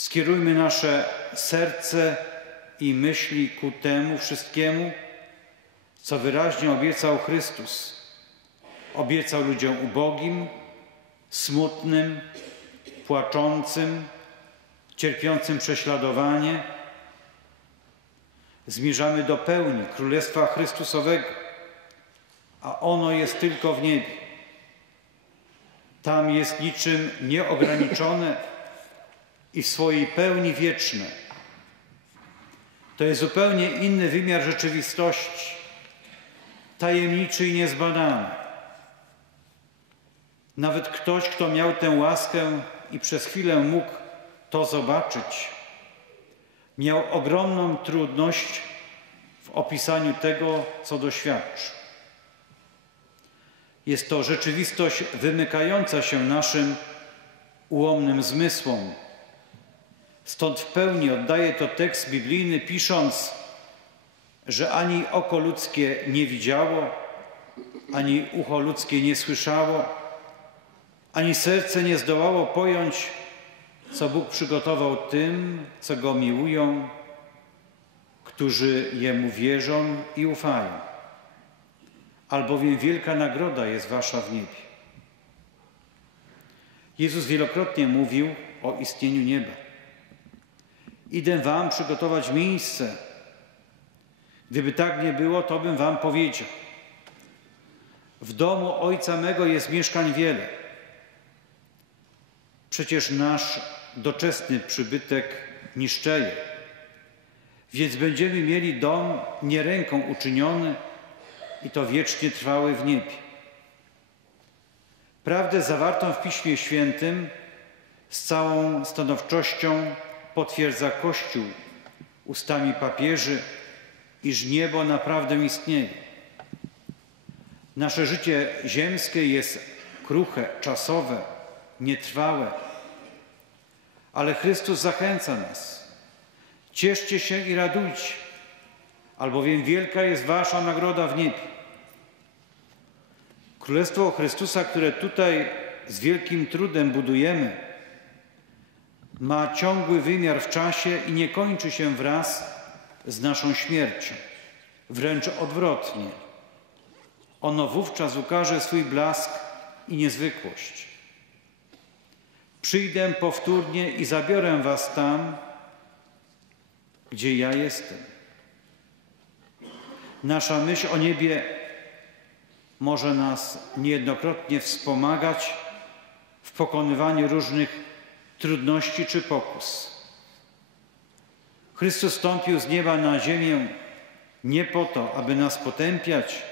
Skierujmy nasze serce i myśli ku temu wszystkiemu, co wyraźnie obiecał Chrystus. Obiecał ludziom ubogim, smutnym, płaczącym, cierpiącym prześladowanie. Zmierzamy do pełni Królestwa Chrystusowego, a ono jest tylko w niebie. Tam jest niczym nieograniczone i w swojej pełni wieczne. To jest zupełnie inny wymiar rzeczywistości, tajemniczy i niezbadany. Nawet ktoś, kto miał tę łaskę i przez chwilę mógł to zobaczyć, miał ogromną trudność w opisaniu tego, co doświadczył. Jest to rzeczywistość wymykająca się naszym ułomnym zmysłom. Stąd w pełni oddaje to tekst biblijny, pisząc, że ani oko ludzkie nie widziało, ani ucho ludzkie nie słyszało, ani serce nie zdołało pojąć, co Bóg przygotował tym, co Go miłują, którzy Jemu wierzą i ufają. Albowiem wielka nagroda jest Wasza w niebie. Jezus wielokrotnie mówił o istnieniu nieba. Idę Wam przygotować miejsce. Gdyby tak nie było, to bym Wam powiedział. W domu Ojca mego jest mieszkań wiele. Przecież nasz doczesny przybytek niszczeje. Więc będziemy mieli dom nie ręką uczyniony i to wiecznie trwały w niebie. Prawdę zawartą w Piśmie Świętym z całą stanowczością potwierdza Kościół ustami papieży, iż niebo naprawdę istnieje. Nasze życie ziemskie jest kruche, czasowe, nietrwałe, ale Chrystus zachęca nas. Cieszcie się i radujcie, albowiem wielka jest wasza nagroda w niebie. Królestwo Chrystusa, które tutaj z wielkim trudem budujemy, ma ciągły wymiar w czasie i nie kończy się wraz z naszą śmiercią. Wręcz odwrotnie. Ono wówczas ukaże swój blask i niezwykłość. Przyjdę powtórnie i zabiorę was tam, gdzie ja jestem. Nasza myśl o niebie może nas niejednokrotnie wspomagać w pokonywaniu różnych trudności czy pokus. Chrystus stąpił z nieba na ziemię nie po to, aby nas potępiać,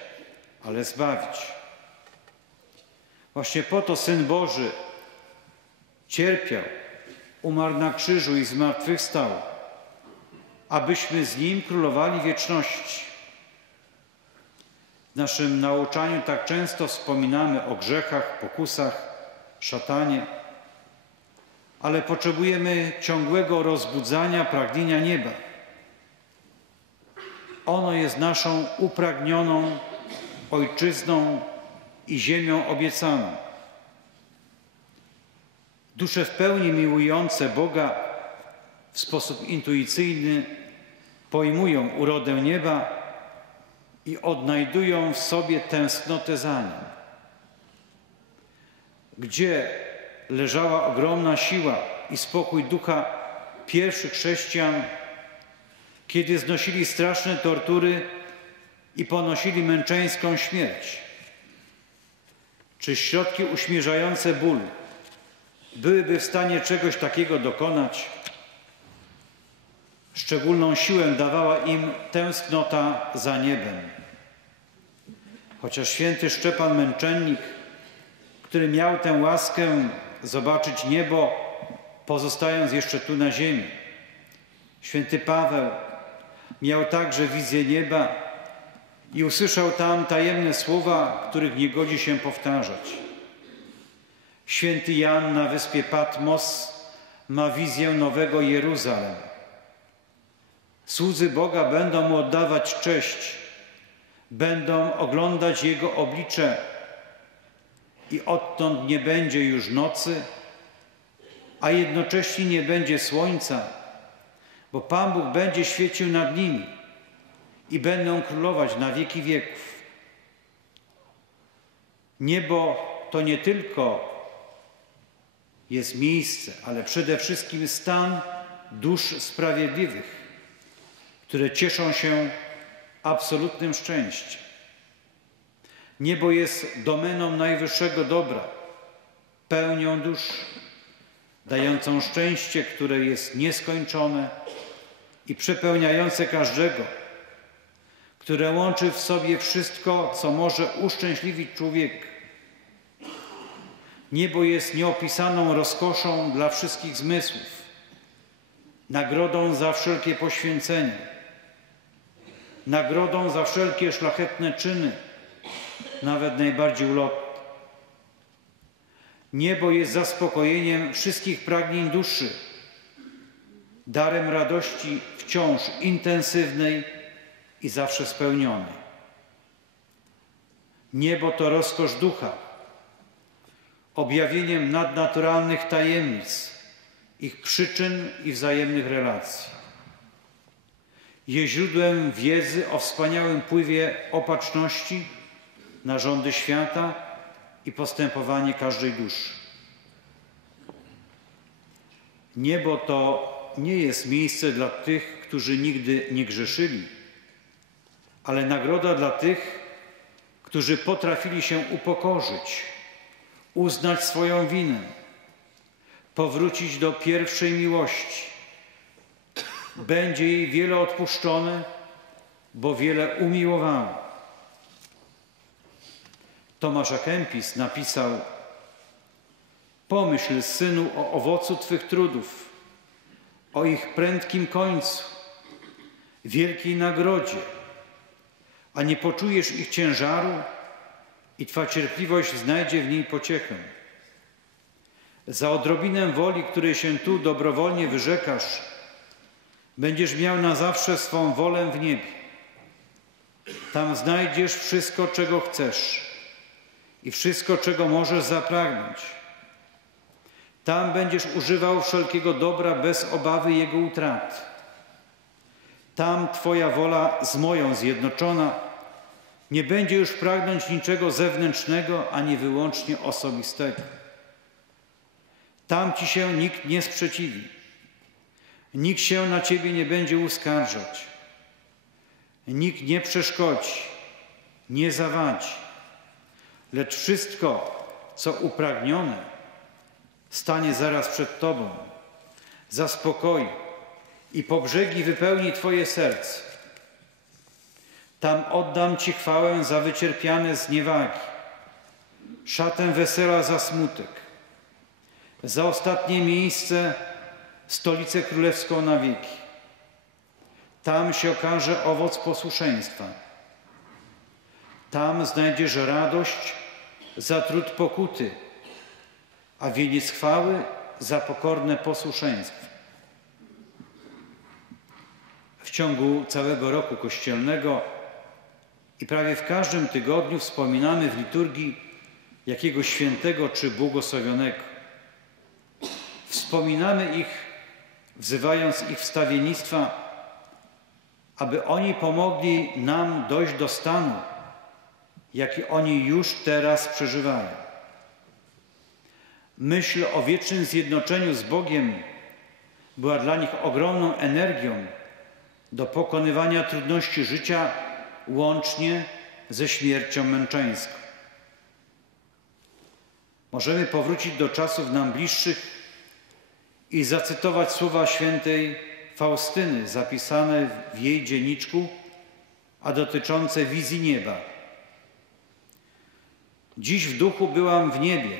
ale zbawić. Właśnie po to Syn Boży cierpiał, umarł na krzyżu i zmartwychwstał, abyśmy z Nim królowali wieczności. W naszym nauczaniu tak często wspominamy o grzechach, pokusach, szatanie, ale potrzebujemy ciągłego rozbudzania pragnienia nieba. Ono jest naszą upragnioną ojczyzną i ziemią obiecaną. Dusze w pełni miłujące Boga w sposób intuicyjny pojmują urodę nieba i odnajdują w sobie tęsknotę za nim. Gdzie leżała ogromna siła i spokój ducha pierwszych chrześcijan, kiedy znosili straszne tortury i ponosili męczeńską śmierć. Czy środki uśmierzające ból byłyby w stanie czegoś takiego dokonać? Szczególną siłę dawała im tęsknota za niebem. Chociaż święty Szczepan Męczennik, który miał tę łaskę zobaczyć niebo, pozostając jeszcze tu na ziemi. Święty Paweł miał także wizję nieba i usłyszał tam tajemne słowa, których nie godzi się powtarzać. Święty Jan na wyspie Patmos ma wizję nowego Jeruzalem. Słudzy Boga będą mu oddawać cześć, będą oglądać Jego oblicze i odtąd nie będzie już nocy, a jednocześnie nie będzie słońca, bo Pan Bóg będzie świecił nad nimi i będą królować na wieki wieków. Niebo to nie tylko jest miejsce, ale przede wszystkim stan dusz sprawiedliwych, które cieszą się absolutnym szczęściem. Niebo jest domeną najwyższego dobra, pełnią dusz, dającą szczęście, które jest nieskończone i przepełniające każdego, które łączy w sobie wszystko, co może uszczęśliwić człowieka. Niebo jest nieopisaną rozkoszą dla wszystkich zmysłów, nagrodą za wszelkie poświęcenie, nagrodą za wszelkie szlachetne czyny, nawet najbardziej ulotne. Niebo jest zaspokojeniem wszystkich pragnień duszy, darem radości wciąż intensywnej i zawsze spełnionej. Niebo to rozkosz ducha, objawieniem nadnaturalnych tajemnic, ich przyczyn i wzajemnych relacji. Jest źródłem wiedzy o wspaniałym pływie opatrzności na rządy świata i postępowanie każdej duszy. Niebo to nie jest miejsce dla tych, którzy nigdy nie grzeszyli, ale nagroda dla tych, którzy potrafili się upokorzyć, uznać swoją winę, powrócić do pierwszej miłości. Będzie jej wiele odpuszczone, bo wiele umiłowano. Tomasz Kempis napisał Pomyśl, synu, o owocu Twych trudów, o ich prędkim końcu, wielkiej nagrodzie, a nie poczujesz ich ciężaru i Twa cierpliwość znajdzie w niej pociechę. Za odrobinę woli, której się tu dobrowolnie wyrzekasz, będziesz miał na zawsze swą wolę w niebie. Tam znajdziesz wszystko, czego chcesz i wszystko, czego możesz zapragnąć. Tam będziesz używał wszelkiego dobra bez obawy jego utraty. Tam Twoja wola z moją zjednoczona nie będzie już pragnąć niczego zewnętrznego ani wyłącznie osobistego. Tam Ci się nikt nie sprzeciwi. Nikt się na Ciebie nie będzie uskarżać. Nikt nie przeszkodzi, nie zawadzi lecz wszystko, co upragnione, stanie zaraz przed Tobą, zaspokoi i po brzegi wypełni Twoje serce. Tam oddam Ci chwałę za wycierpiane zniewagi, szatę wesela za smutek, za ostatnie miejsce stolicę królewską na wieki. Tam się okaże owoc posłuszeństwa tam znajdziesz radość za trud pokuty, a wieniec chwały za pokorne posłuszeństwo. W ciągu całego roku kościelnego i prawie w każdym tygodniu wspominamy w liturgii jakiegoś świętego czy błogosławionego. Wspominamy ich, wzywając ich wstawiennictwa, aby oni pomogli nam dojść do stanu, jaki oni już teraz przeżywają. Myśl o wiecznym zjednoczeniu z Bogiem była dla nich ogromną energią do pokonywania trudności życia łącznie ze śmiercią męczeńską. Możemy powrócić do czasów nam bliższych i zacytować słowa świętej Faustyny zapisane w jej dzienniczku, a dotyczące wizji nieba. Dziś w duchu byłam w niebie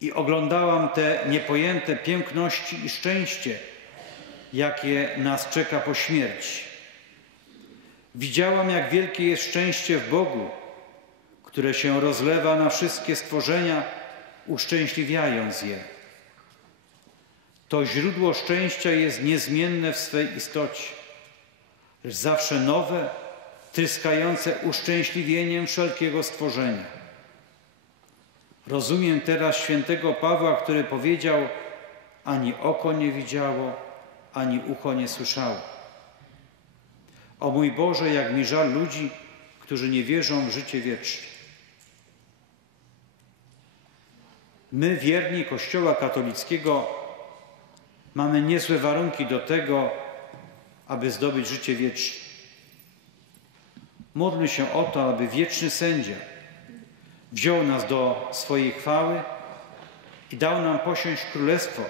i oglądałam te niepojęte piękności i szczęście, jakie nas czeka po śmierci. Widziałam, jak wielkie jest szczęście w Bogu, które się rozlewa na wszystkie stworzenia, uszczęśliwiając je. To źródło szczęścia jest niezmienne w swej istocie, zawsze nowe, tryskające uszczęśliwieniem wszelkiego stworzenia. Rozumiem teraz świętego Pawła, który powiedział ani oko nie widziało, ani ucho nie słyszało. O mój Boże, jak mi żal ludzi, którzy nie wierzą w życie wieczne. My, wierni Kościoła katolickiego, mamy niezłe warunki do tego, aby zdobyć życie wieczne. Módlmy się o to, aby wieczny sędzia wziął nas do swojej chwały i dał nam posiąść królestwo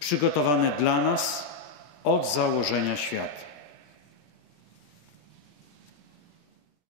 przygotowane dla nas od założenia świata.